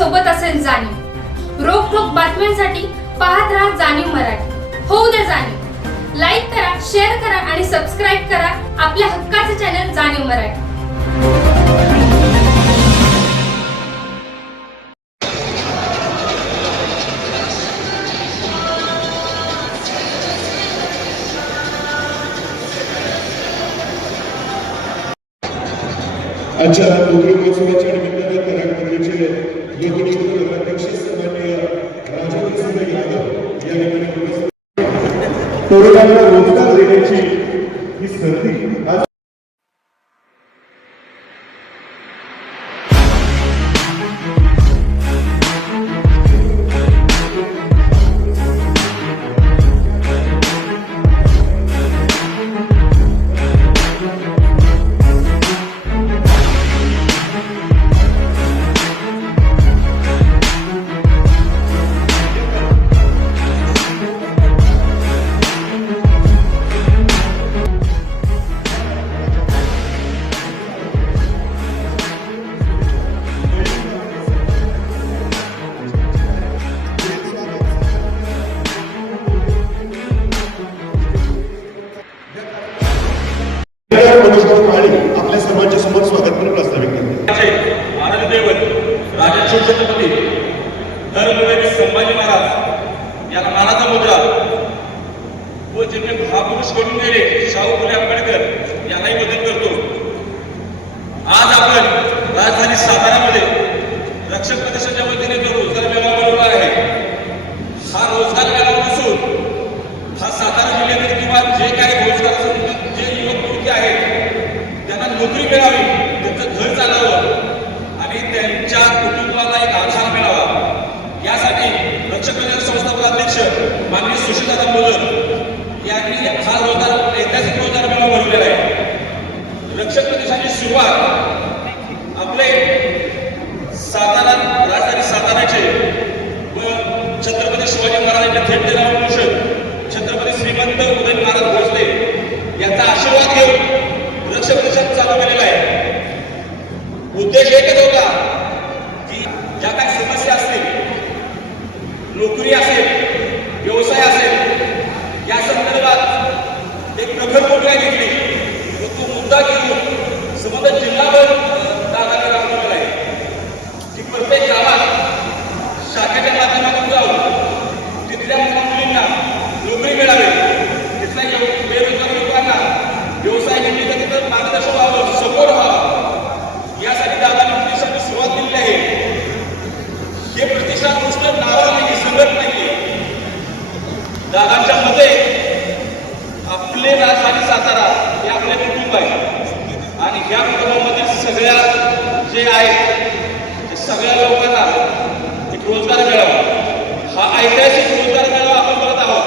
सोबत असेल जाणीव। रोखोक बातम्यांसाठी पाहत राहा जाणीव मराठी। होऊ द्या जाणीव। लाईक करा, शेअर करा आणि सबस्क्राईब करा आपल्या हक्काचे चॅनल जाणीव मराठी। आजच्या कोकण महोत्सवाच्या निमित्ताने कराडमध्येचे लोकनियुक्त नगराध्यक्ष सन्माननीय राजेंद्रसिंह यादव या ठिकाणी तरुणांना रोजगार देण्याची ही संधी आज आपल्या सर्वांच्या समोर स्वागत करून प्रस्तावित करते। महाराज दैवत राजा छत्रपती धर्मवीर संभाजी महाराज या मानाचा मुद्रा व जिथे महापुरुष घडून गेले शाहू फुले आंबेडकर यांनाही मदत करतो। आज आपण राजधानी सातारामध्ये रक्षक प्रदेशाच्या वतीने जो रोजगार मेळावा भरवला आहे, हा रोजगार मेळावा नसून हा सातारा जिल्ह्यातील किंवा जे काही रोजगार जे युवक मुलगी आहेत त्यांना नोकरी मिळावी, त्यांचं घर चालावं आणि त्यांच्या कुटुंबाला एक आधार मिळावा यासाठी रक्षक प्रदेश संस्थापक अध्यक्ष माननीय सुशीलदादा मोदक यांनी हा रोजगार ऐतिहासिक रोजगार मेळावा भरवलेला आहे। रक्षक प्रदेशाची सुरुवात आपले सातारा राजधानी साताराचे व छत्रपती शिवाजी महाराजांच्या थेट जन्मभूषण छत्रपती श्रीमंत उदयन महाराज भोसले यांचा आशीर्वाद घेऊन रक्षक प्रदेशात चालू केलेला आहे। उद्देश एकच होता की ज्या काही समस्या असतील, नोकरी असेल, व्यवसाय असेल, या संदर्भात एक प्रखर भूमिका घेतली व तो मुद्दा घेऊन संबंधित जिल्हाभर दादाने राबवलेला आहे की प्रत्येक गावात शाखेच्या माध्यमातून जाऊन तिथल्या मुलींना नोकरी मिळावी, तिथल्या बेरोजगार लोकांना व्यवसाय निर्मिती तिथं मार्गदर्शन व्हावं, सपोर्ट व्हावं यासाठी दादाने प्रतिष्ठानची सुरुवात केली आहे। हे प्रतिष्ठान नुसतं नाव नाही, संघट नाही। दादांच्या मते आपले राजधानी सातारा हे आपले कुटुंब आहे आणि ह्या कुटुंबामध्ये सगळ्या जे आहेत सगळ्या लोकांना एक रोजगार मिळावा। हा ऐतिहासिक रोजगार मेळावा आपण करत आहोत।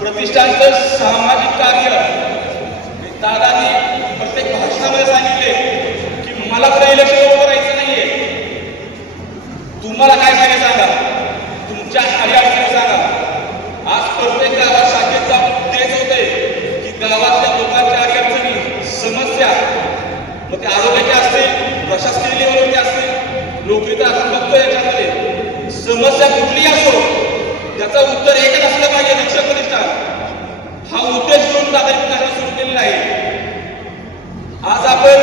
प्रतिष्ठानचं सामाजिक कार्य दादांनी प्रत्येक भाषणामध्ये सांगितले की मला तर इलेक्शन उभं राहायचं नाहीये, तुम्हाला काय सांगायचं सांगा, तुमच्या अडचणी सांगा। आज प्रत्येक गावात शाखेत जाऊन तेच होते की गावातल्या लोकांच्या अडचणी, समस्या, मग ते आरोग्याच्या असतील, प्रशासकीय लेवलवरती असतील, नोकरीचा आपण बघतो याच्यामध्ये समस्या कुठलीही असो त्याचं उत्तर एकच असलं पाहिजे। रक्षक प्रतिष्ठान हा उद्देश घेऊन दादांनी कार्य सुरू केलेला आहे। आज आपण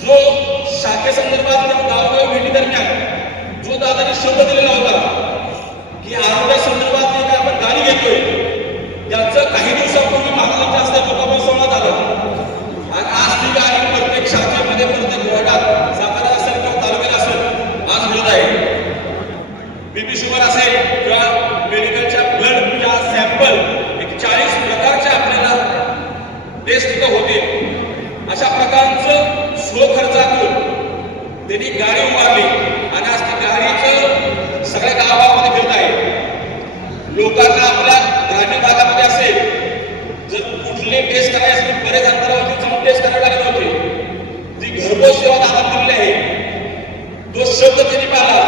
जो शाखेसंदर्भात गावोगावी भेटी दरम्यान जो दादांनी शब्द दिलेला होता की आरोग्या संदर्भात जे आपण गाडी घेतोय त्याचं काही दिवसापूर्वी महाराजांच्या हस्ते लोकांमध्ये संवाद आला आणि आज ती गाडी प्रत्येक शाखेमध्ये, प्रत्येक विभागात, सातारा असेल किंवा तालुक्यात असेल आज मिळत आहे। बीपी शुगर असेल किंवा मेडिकलच्या ब्लडच्या सॅम्पल 40 प्रकारच्या आपल्याला टेस्ट होतील। अशा प्रकारचं स्वखर्चातून त्यांनी गाडी उभारली आणि आज ती गाडीचं सगळ्या गावामध्ये फिरत आहे। लोकांना आपल्या ग्रामीण भागामध्ये असेल जर कुठले टेस्ट करायचे असेल, बरेच अंतरावरती जाऊन टेस्ट करावे लागत होते, जी घरपोच सेवा दादा दिलेली आहे तो शब्द त्यांनी पाळला।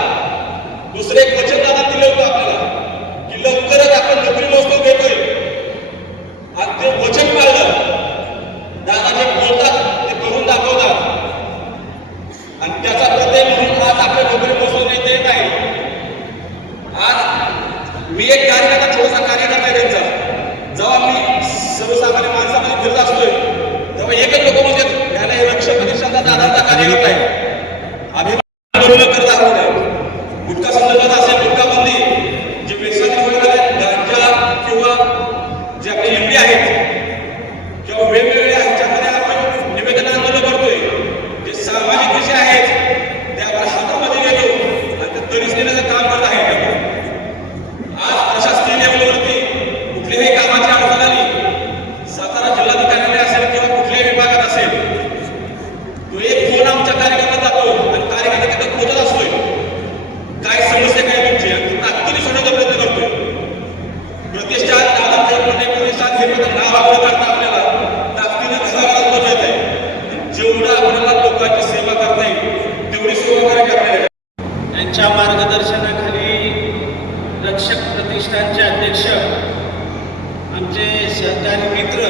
दुसरे एक वचन दादा दिलं होतं आपल्याला की लवकरच आपण नोकरी महोत्सव घेतोय आणि ते वचन पाळलं। दादा जे बोलतात ते करून दाखवतात आणि त्याचा प्रत्यय म्हणून आज आपल्या नोकरी गुटखा संदर्भात असेल, गुटखाबंदी, जे व्यसन गांजा किंवा जे आपले एमडी आहेत किंवा वेगवेगळे ह्याच्यामध्ये आपण निवेदन आंदोलन करतोय, जे सामाजिक विषय आहेत ते आपण हातामध्ये घेतो आणि ते तरीच देण्याचं काम करत आहे. आज प्रशासकीय लेवलवरती कुठल्याही कामाची अडचण आली, सातारा जिल्हाधिकारी असेल किंवा कुठल्याही विभागात असेल, तो एक फोन आमच्या कार्यकर्ता जातो आणि कार्यकर्ता तिथे पोहोचत असतोय, काय समस्या काय तुमची, आणि ताकदीने सोडवण्याचा प्रयत्न करतोय. प्रतिष्ठान दादांचे प्रतिष्ठान हे नाव आपलं करता आपल्याला ताकदीने घराघरात पोहोचत आहे. जेवढं आपल्याला लोकांची सेवा करता येईल तेवढी सेवा करायची आपल्याला. यांच्या मार्गदर्शनाखाली रक्षक प्रतिष्ठानचे अध्यक्ष आमचे सहकारी मित्र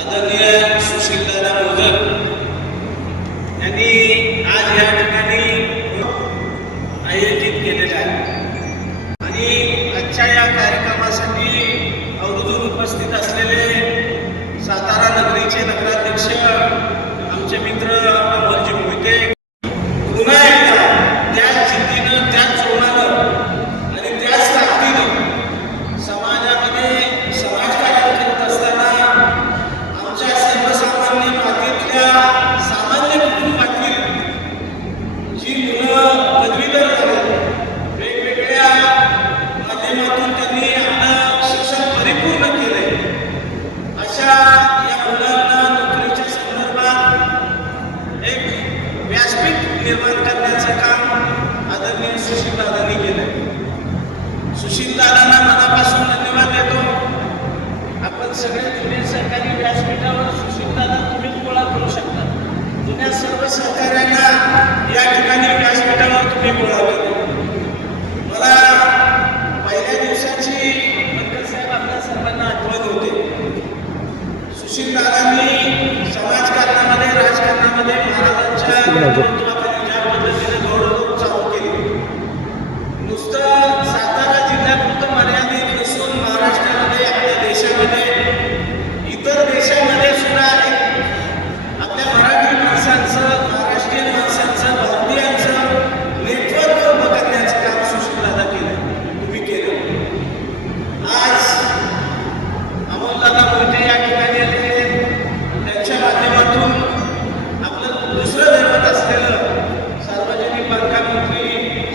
आदरणीय सुशीलदादा मोदक यांनी आज या ठिकाणी आयोजित केलेलं आहे. आणि आजच्या या कार्यक्रमासाठी आवर्जून उपस्थित असलेले सातारा नगरीचे नगराध्यक्ष आमचे मित्र अमोलजी मोहिते, पुन्हा एकदा त्याच जिद्दीनं, त्याच जोमानं आणि त्याच ताकदीनं समाजामध्ये समाजकार्य करत असताना आमच्या सर्वसामान्य मातीतल्या सामान्य कुटुंबातील जी मुलं पदवीधर झाले, वेगवेगळ्या माध्यमातून त्यांनी आपलं शिक्षण परिपूर्ण केलंय, अशा या मुलांना नोकरीच्या संदर्भात एक व्यासपीठ निर्माण करण्याचं काम आदरणीय सुशीलदादांनी केलंय. सुशीलदादांना मनापासून धन्यवाद देतो. आपण सगळे जुने सहकारी व्यासपीठावर सुशीलदादा तुम्हीच गोळा करू शकता. जुन्या सर्व सहकाऱ्यांना या ठिकाणी व्यासपीठावर तुम्ही गोळा केलं. मला पहिल्या दिवसाची बनकर साहेब आपल्या सर्वांना आठवण होते. सुशीलदादांनी समाजकारणामध्ये, राजकारणामध्ये महाराजांच्या नेतृत्वाखाली ज्या पद्धतीने दौडदौड चालू केली, नुसतं सातारा जिल्ह्यापुरतं मर्यादित नसून महाराष्ट्रामध्ये, आपल्या देशामध्ये, इतर देशामध्ये सुद्धा आपल्या मराठी माणसांचं, महाराष्ट्रीयन माणसांचं, भारतीयांचं नेतृत्व उभं करण्याचं काम सुशीलदादा केलं, तुम्ही केलं. आज अमोलदादा मोहिते या ठिकाणी आलेले, त्यांच्या माध्यमातून आपलं दुसरं दैवत असलेलं सार्वजनिक बांधकाम मंत्री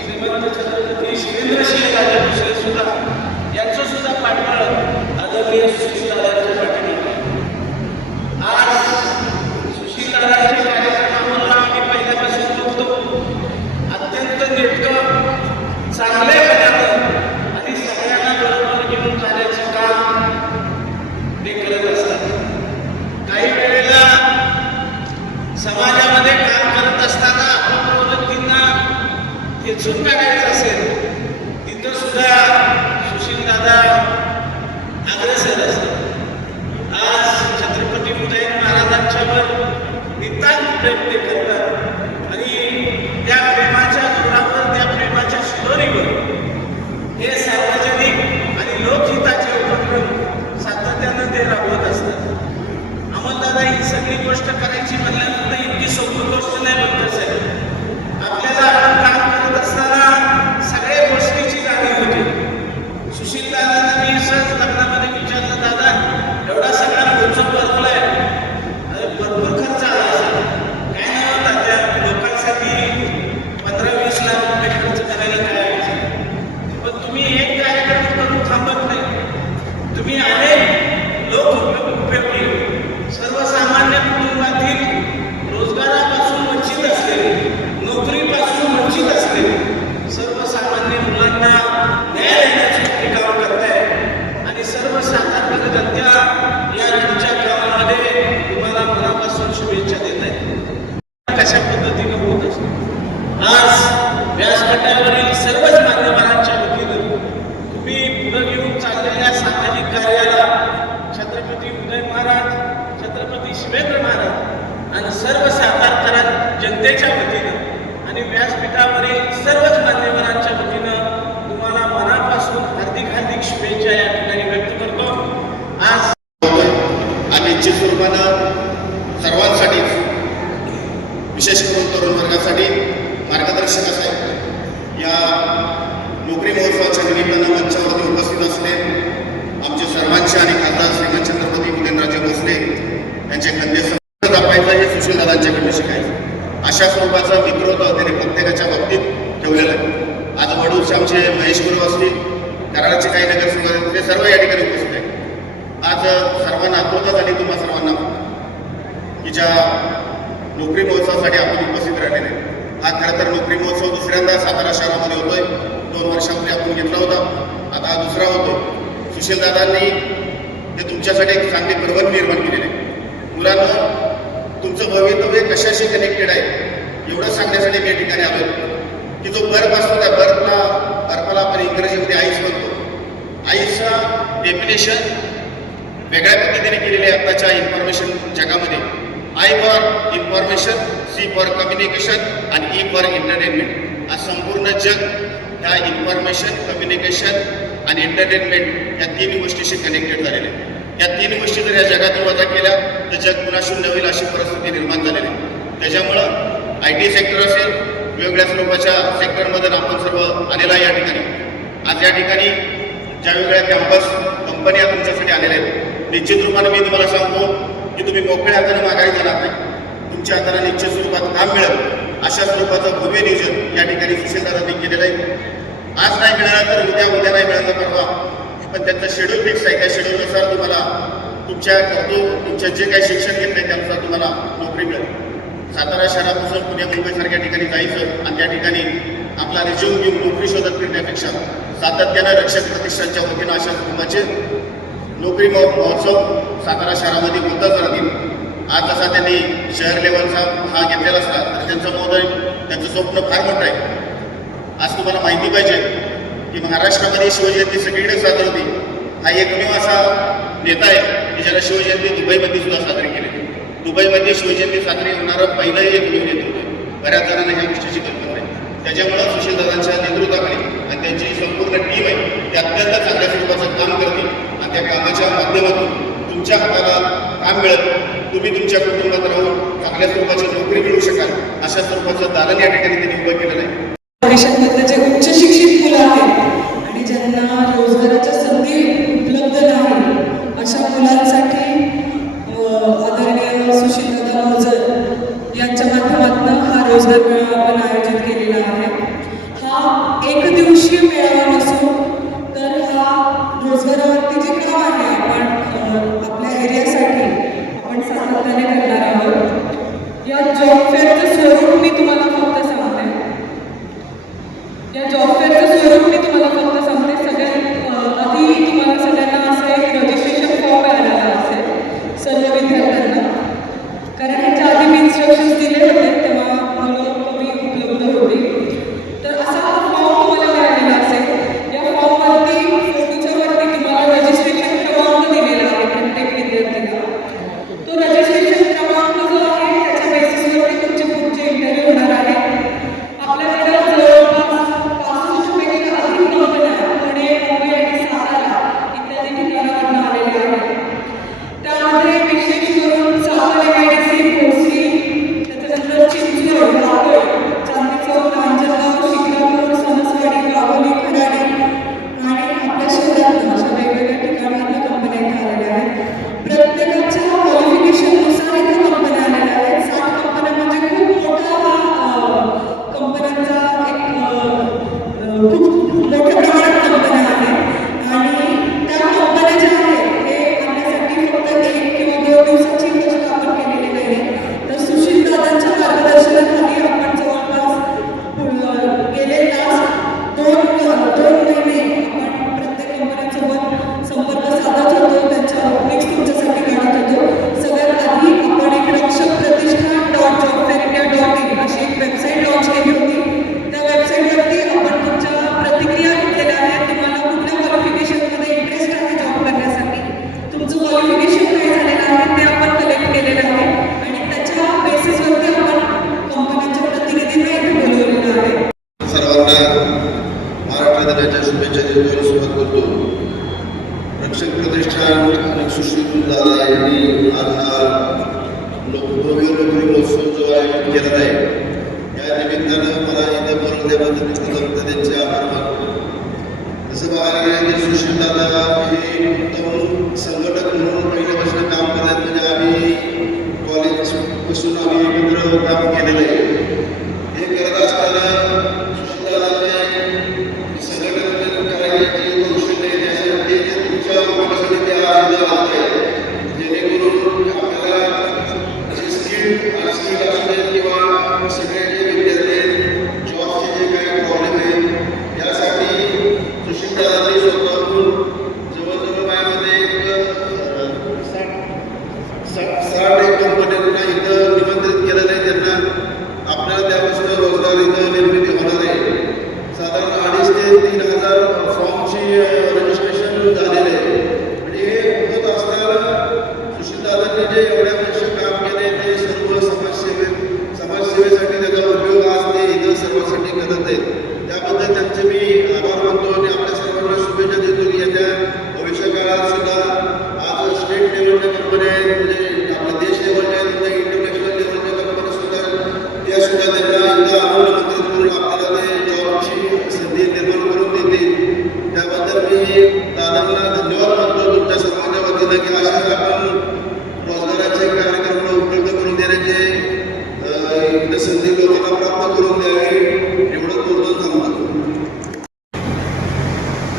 श्रीमंत छत्रपती शिवेंद्रसिंहराजे भोसले सुद्धा यांचं सुद्धा पाठबळ आदरणीय सुशीलदादांच्या पाठीमागे. आज सुशीलदादांच्या कार्यक्रमाला आम्ही पहिल्यापासून बघतो, अत्यंत नेटकं, चांगल्या पद्धतीनं आणि सगळ्यांना बरोबर घेऊन चालायचं काम ते करत असतात. काही वेळेला समाजामध्ये काम करत असताना आपण प्रवृत्तींना खेचून काढायचं असेल, तिथं सुद्धा सुशीलदादा अग्रेसर असतात. आज छत्रपती उदयन महाराजांच्यावर नितांत प्रेम ते करतात आणि त्या प्रेमाच्या जोरावर, त्या प्रेमाच्या शिदोरीवर हे सार्वजनिक आणि लोकहिताचे उपक्रम सातत्यानं ते राबवत असतात. अमोलदादा ही सगळी गोष्ट करायची म्हणल्यानंतर इतकी सोपी गोष्ट नाही बनत साहेब. आपल्याला आपण काम करत असताना सगळ्या गोष्टीची जाणीव होती. सुशीलदादांना मी सहज लग्नामध्ये विचारलं, दादा एवढा सगळा महोत्सव बनवलाय, भरपूर खर्च आला असेल, काय नाही होता त्या लोकांसाठी 15-20 लाख रुपये खर्च करायला काय व्हायचं, पण तुम्ही एक कार्यक्रम करून थांबत नाही. तुम्ही अनेक लोक उपयोगी, सर्वसामान्य कुटुंबातील रोजगारापासून वंचित असलेले, नोकरीपासून वंचित असलेले सर्वसामान्य मुलांना न्याय देण्याचे काम करताय आणि सर्व सातारकर जनता या तुमच्या कामामध्ये तुम्हाला मनापासून शुभेच्छा देत आहे. कशा पद्धतीने होत असतो. आज व्यासपीठावरील सर्वच मान्यवरांच्या वतीनं तुम्ही पुढे घेऊन चाललेल्या सामाजिक कार्याला छत्रपती उदय महाराज, छत्रपती शिवेंद्र महाराज आणि सर्व सातारकर जनतेच्या वतीनं आणि व्यासपीठावरील सर्वच मान्यवरांच्या वतीनं तुम्हाला मनापासून हार्दिक हार्दिक शुभेच्छा या ठिकाणी व्यक्त करतो. आज आणि निश्चित स्वरूपानं सर्वांसाठीच, विशेष करून तरुण वर्गासाठी मार्गदर्शक असाय. निमित्तानं मंचावरती उपस्थित असले आमचे सर्वांचे आणि खासदार श्रीमंत छत्रपती उदयनराजे भोसले यांचे कंदे दाखवायचं हे सुशील दादांच्याकडनं शिकायचं. अशा स्वरूपाचं मित्रत्व त्यांनी प्रत्येकाच्या बाबतीत ठेवलेलं आहे. आज वडूरचे आमचे महेश गुरु असतील, कराडाचे काही नगरसेवक ते सर्व या ठिकाणी उपस्थित आहेत. आज सर्वांना आतुरता झाली तुम्हा सर्वांना की ज्या नोकरी महोत्सवासाठी आपण उपस्थित राहिलेले आहे. हा खरं तर नोकरी महोत्सव दुसऱ्यांदा सातारा शहरामध्ये होतोय. 2 वर्षापूर्वी आपण घेतला होता, आता हा दुसरा होतो. सुशील दादांनी हे तुमच्यासाठी एक चांगली पर्वणी निर्माण केलेली आहे. मुलांना तुमचं भवितव्य कशाशी कनेक्टेड आहे एवढं सांगण्यासाठी मी या ठिकाणी आलो की जो बर्फ असतो त्या बर्फाला आपण इंग्रजीमध्ये आईस म्हणतो. आईसचा डेफिनेशन वेगळ्या पद्धतीने केलेली आहे आत्ताच्या इन्फॉर्मेशन जगामध्ये. I for information, C for communication आणि ई फॉर एंटरटेनमेंट. आज संपूर्ण जग ह्या इन्फॉर्मेशन, कम्युनिकेशन आणि एंटरटेनमेंट या 3 गोष्टीशी कनेक्टेड झालेले आहे. या 3 गोष्टी जर या जगातून वजा केल्या तर जग पुन्हा शून्य होईल अशी परिस्थिती निर्माण झालेली आहे. त्याच्यामुळं IT सेक्टर असेल, वेगवेगळ्या स्वरूपाच्या सेक्टरमध्ये आपण सर्व आलेला आहे या ठिकाणी. आज या ठिकाणी ज्या वेगवेगळ्या कॅम्पस कंपन्या तुमच्यासाठी आलेल्या आहेत, निश्चित रूपाने मी तुम्हाला सांगतो की तुम्ही मोकळ्या हाताने माघारी जाणार नाही. तुमच्या हाताला निश्चित स्वरूपात काम मिळेल अशा स्वरूपाचं भव्य नियोजन या ठिकाणी सुशील दादांनी केलेलं आहे. आज नाही मिळालं तर उद्या नाही मिळालं परवा, पण त्यांचं शेड्यूल फिक्स आहे. त्या शेड्यूलनुसार तुम्हाला तुमच्या तुमच्या जे काही शिक्षण घेतलं त्यानुसार तुम्हाला नोकरी मिळेल. सातारा शहरापासून पुणे मुंबईसारख्या ठिकाणी जायचं आणि त्या ठिकाणी आपला रिझ्यूम घेऊन नोकरी शोधत फिरण्यापेक्षा सातत्यानं रक्षक प्रतिष्ठानच्या वतीनं अशा स्वरूपाचे नोकरी महोत्सव सातारा शहरामध्ये होतच राहतील. आज जसा त्यांनी शहर लेवलचा हा घेतलेला असला तर त्यांचं स्वप्न फार मोठं आहे. आज तुम्हाला माहिती पाहिजे की महाराष्ट्रामध्ये शिवजयंती सगळीकडे साजरी होती. हा एकमेव असा नेता आहे की ज्याला शिवजयंती दुबईमध्ये सुद्धा साजरी केली. दुबईमध्ये शिवजयंती साजरी होणारं पहिलंही एक नेतृत्व होतं. बऱ्याच जणांना ह्या गोष्टीची कल्पना आहे. त्याच्यामुळं सुशील दादांच्या नेतृत्वाखाली आणि त्यांची संपूर्ण टीम आहे ते अत्यंत चांगल्या स्वरूपाचं काम करतील आणि त्या कामाच्या माध्यमातून तुमच्या हाताला काम मिळत तुम्ही तुमच्या कुटुंबात राहून चांगल्या स्वरूपाची नोकरी मिळू शकाल अशा स्वरूपाचं दालन या ठिकाणी त्यांनी उभं केलेलं आहे. देशातले जे उच्च शिक्षित मुलं आहेत आणि ज्यांना रोजगाराच्या संधी उपलब्ध नाही अशा मुलांसाठी आदरणीय सुशीलदादा मोजर यांच्या माध्यमातून हा रोजगार मेळावा आपण आयोजित केलेला आहे. हा एकदिवसीय मेळावा नसून तर हा रोजगारावरती जे काम आहे आपण आपल्या एरियासाठी आपण सातत्याने करणार आहोत. या जॉब फेअरचं स्वरूप मी तुम्हाला फक्त सांगते. या जॉब फेअरचं स्वरूप मी तुम्हाला फक्त सांगते. सगळ्यात आधी तुम्हाला सगळ्यांना असं एक रजिस्ट्रेशन फॉर्म मिळालेला असेल सर्व विद्यार्थ्यांना, कारण ह्याच्या आधी मी इन्स्ट्रक्शन्स दिले होते तेव्हा मुलं कमी उपलब्ध होती. तर असा हा फॉर्म तुम्हाला मिळालेला असेल. या फॉर्मवरती फोटोच्या वरती तुम्हाला रजिस्ट्रेशन क्रमांक दिलेला आहे प्रत्येक विद्यार्थ्यांना. तो रजिस्ट्रेशन क्रमांक जो आहे त्याच्या बेसिसवरती तुमचे पुढचे इंटरव्ह्यू होणार आहे. आपल्याकडे जवळपास 65 पेक्षा अधिक कंपन्या पुणे, मुंबई आणि सातारा इत्यादी ठिकाणावरून आलेल्या आहेत. त्यामध्ये विशेष करून सातारा MIDC, भोसरी, त्याच्यानंतर चिंचवड, रावळ, चांदी चौक, रांजणगाव, शिक्रापूर, सणसवाडी, गावली, खराडी आणि आपल्या शहरातून अशा वेगवेगळ्या ठिकाणातल्या कंपन्या इथे आलेल्या आहेत. प्रत्येकाच्या क्वालिफिकेशननुसार इथे कंपन्या आलेल्या आहेत. 60 कंपन्या म्हणजे खूप मोठा हा कंपन्यांचा खूप मोठ्या प्रमाणात कंपन्या आहेत आणि त्या कंपन्या ज्या आहेत हे आणण्यासाठी फक्त 1 किंवा 2 दिवसाची गोष्ट आपण केलेली नाही आहे. तर सुशील दादांच्या मार्गदर्शनाखाली आपण जवळपास गेले लास्ट 2 महिने आपण प्रत्येक कंपन्यांसोबत संपर्क साधत होतो. त्यांच्या ओपनिंग्स तुमच्यासाठी काढत होतो. सगळ्यात आधी आपण एक रक्षक प्रतिष्ठान .jobfairindia.in अशी एक वेबसाईट लॉन्च केली होती. त्या वेबसाईटवरती आपण तुमच्या प्रतिक्रिया घेतलेल्या आहेत. तुम्हाला कुठल्या क्वालिफिकेशनमध्ये इंटरेस्ट आहे जॉब करण्यासाठी, तुमचं क्वालिफिकेशन काय झालेलं आहे ते आपण कलेक्ट केलेलं आहे आणि त्याच्या बेसिसवरती आपण कंपन्यांच्या प्रतिनिधींना इथे बोलवलेलं आहे. सर्वांना महाराष्ट्र दिनाच्या शुभेच्छा देतो, सुरुवात करतो. रक्षक प्रतिष्ठान आणि सुशील दादा यांनी आज हा भव्य नोकरी महोत्सव जो आयोजित केलेला आहे या निमित्तानं मला इथे बोलवल्याबद्दल त्यांचे आभार मानतो. तसं बघायला गेलं तर सुशील दादा हे उत्तम संघटक म्हणून पहिल्यापासून काम करतात. म्हणजे आम्ही कॉलेजपासून आम्ही एकत्र काम केलेलं आहे. हे करत असताना सुशील दादाने संघटन करायची जी कौशल्य आहे त्यासाठी तुमच्या उपयोगासाठी ते आज इथं आणत आहे. जेणेकरून आपल्याला जे स्किल असू दे किंवा सगळे जे विद्यार्थी आहेत जॉबचे जे काही प्रॉब्लेम आहेत यासाठी सुशील दादांनी स्वतःहून जवळजवळ माझ्यामध्ये एक 60 एक कंपन्यांना इथं निमंत्रित केलेलं आहे. त्यांना आपल्याला त्यापासून रोजगार इथं निर्मिती होणार आहे. साधारण 2,500 ते 3,000 फॉर्मची रजिस्ट्रेशन झालेलं आहे. म्हणजे हे होत असताना सुशील दादांनी जे एवढ्या वर्ष काम केले ते सर्व समाजसेवेसाठी त्याचा उपयोग आज ते इथं सर्वांसाठी करत आहेत. त्याबद्दल त्यांचे मी आभार मानतो आणि आपल्या सर्वांना शुभेच्छा देतो की येत्या भविष्यकाळात सुद्धा आज स्टेट लेवलच्या कंपन्या आहेत, म्हणजे आपल्या देश लेवलच्या आहेत, इंटरनॅशनल लेवलच्या कंपन्या सुद्धा त्या सुद्धा त्यांना इथं आणून निमंत्रित करून आपल्याला ते जॉबची संधी निर्माण करून देतील. त्याबद्दल मी दादांना धन्यवाद मानतो तुमच्या सर्वांच्या वतीनं की अशाच आपण रोजगाराचे कार्यक्रम उपलब्ध करून देण्याचे इथं संधी लोकांना प्राप्त करून द्यावी एवढं बोलून थांबतो.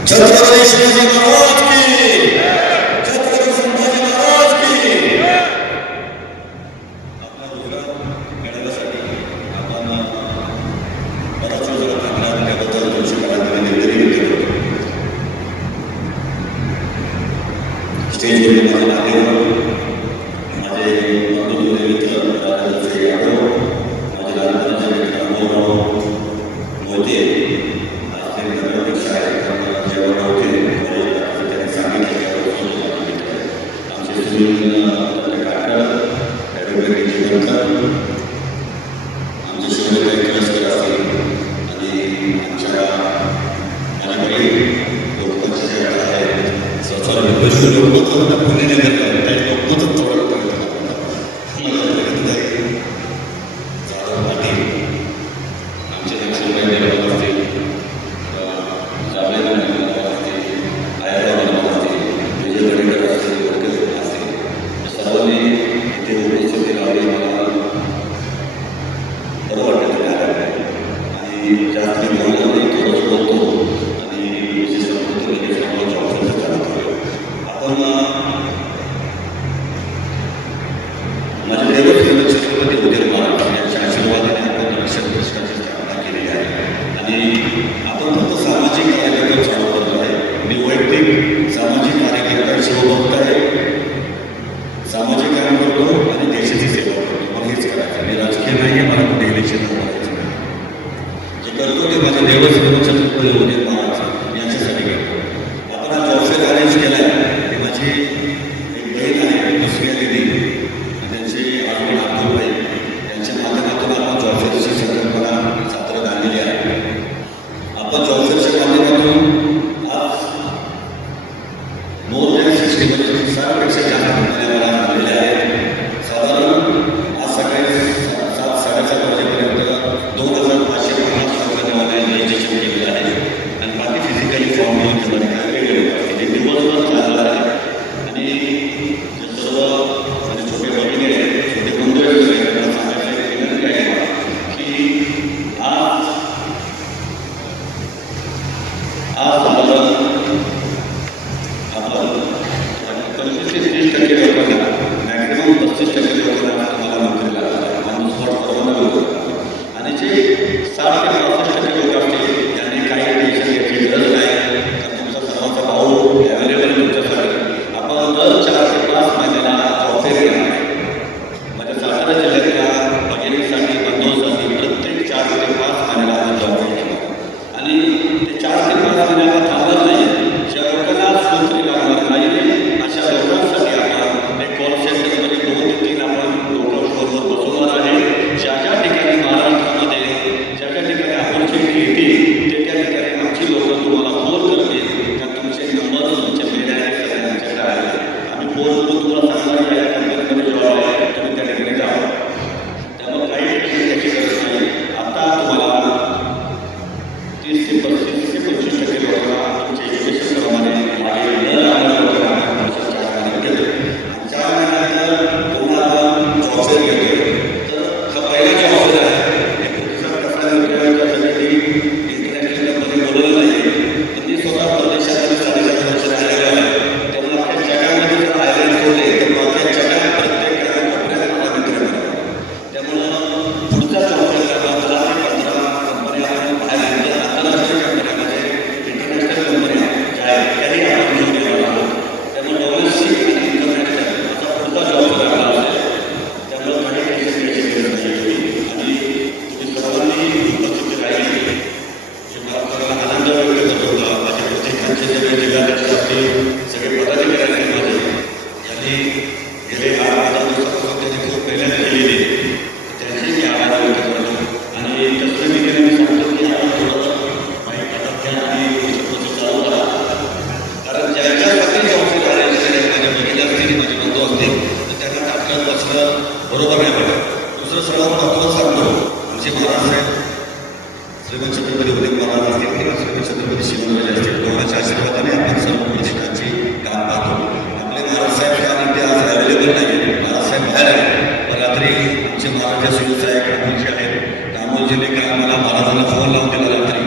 छत्रपती शिवाजी महाराज की, छत्रपती संभाजी महाराज की. आपला रोजगार मिळवण्यासाठी आपण बराच रोजगार टाकणार त्याबद्दल तुमच्या निर्णय घेतले होते. स्टेजवरील माझे नातेवाईक, माझे बंधू मित्र राधाकृष्ण यादव, माझे लहानपणाचे मित्र अमोलराव मोहिते, आज ते नगराध्यक्ष आहेत, जेव्हा नव्हते त्यांनी सांगितलं आमचे सुनील काका, ॲडव्होकेट जीवनकर, आमचे शिवराय कलसकर असतील आणि आमच्या माझ्या बहीण लोकपक्षाच्या आहेत स्वतः लोकमत पुणे काही लोकमतच थोडं जाधव पाटील, आमचे लक्ष्मीबाई देवराव असतील, जावळे असतील, आयराव असतील, विजय गडेकर असतील, वडकर असतील, सर्वांनी इथे उपस्थिती लावली. मला बरं वाटतं आणि जास्त थोडंच बोलतो आणि विशेष आपण माझे दैवत श्रीमंत छत्रपती उदयन महाराज यांच्या आशीर्वादाने आपण रक्षण प्रश्नाची स्थापना केलेली आहे आणि आपण फक्त सामाजिक कार्यकर्ता चालू करतो आहे. मी वैयक्तिक सामाजिक कार्यकर्ता शिवभक्त आहे, सामाजिक काम करतो आणि देशाची सेवा करतो. मला हेच करायचं, मी राजकीय नाही आहे, मला कुठे इलेक्शन करायचं जे करतो ते माझे दैवत श्रीमंत छत्रपती उदयन महाराज यांच्यासाठी करतो. आपण हा जॉब अरेंज केला आहे. माझी एक बहीण आहे दुसऱ्या दिदी, त्यांचे आरोग्य नागपूरबाई यांच्या माध्यमातून आपण जॉबफेअरची संकल्पना सादर झालेली आहे. आपण जॉबफेअरच्या माध्यमातून आज मोर दॅन 60पेक्षा जास्त कंपन्या मला आलेल्या आहेत. साधारण आज सकाळी 7-7:30 वाजेपर्यंत 2,550 कंपन्यांमध्ये रजिस्ट्रेशन केलेलं आहे आणि बाकी फिजिकली फॉर्म घेऊन ठेवण्यात वेगळे दिवसभर चालणार आहे. आणि सर्व म्हणजे छोटे भगिनी आहेत, छोटे बंधू आहेत, त्यांना सांगायची विनंती आहे की आज आपण 25 ते 30% लोकांना मॅक्झिमम 35% लोकांना तुम्हाला नोकरी लागतात ऑन द स्पॉट परवाना होतो आणि जे 60 ते 65% लोक असतील त्यांनी काही टेन्शन घ्यायची गरज नाही. तर तुमचा सर्वांचा भाऊ अवेलेबल तुमच्यासाठी. आपण दर 4 ते 5 महिन्याला जॉबफेअर घेणार आहे. म्हणजे सातारा जिल्ह्यातल्या भगिनीसाठी बंधूंसाठी प्रत्येक 4 ते 5 महिन्याला आपण जॉबफेअर घेणार आणि ते 4 ते 5 महिन्याला थांबणार नाही. ज्या लोकांना नोकरी लागणार नाही अशा लोकांसाठी आपण एक कॉल सेंटरमध्ये 2 ते 3 आपण लोकल फोनवर बसवणार आहे. ज्या ज्या ठिकाणी महाराष्ट्रामध्ये ज्या ज्या ठिकाणी ऑपॉर्च्युनिटी येतील त्या ठिकाणी आमची लोकं तुम्हाला फोन करतील. कारण तुमचे नंबर तुमच्या मेल आमच्याकडे आहे. आम्ही फोन करून तुम्हाला सांगणार की या कंपनीमध्ये जॉब आहे, तुम्ही त्या ठिकाणी जावा. त्यामुळे काही त्याची गरज नाही. आता तुम्हाला 30 ते 35 ते 25% लोकांना तुमचे छत्रपती महाराज असतील किंवा छत्रपती शिवराज असतील, दोघांच्या आशीर्वादाने आपण सर्व प्रतिष्ठांची काम पाहतो. आपले महाराजसाहेब कारण ते आज अवेलेबल नाही, महाराजसाहेब बाहेर आहेत. पण रात्री आमचे महाराज सुयोसाहेब रामोजी आहेत, रामोजीने काल मला महाराजांना फोन लावून दिला रात्री,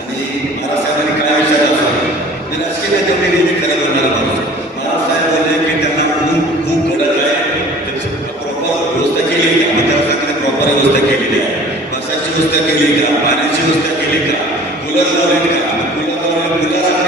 आणि महाराजसाहेबांनी काय विचार असतो मी राजकीय नेत्यांनी नेहमी खरं करणारा माणूस. महाराजसाहेब बोलले की त्यांना खूप कडक आहे, त्याची प्रॉपर व्यवस्था केली का, आम्ही त्याला सांगितलं प्रॉपर व्यवस्था केलेली आहे, बसायची व्यवस्था केली का, पाण्याची व्यवस्था केली का, कूलर लावले का, कूलर लावले,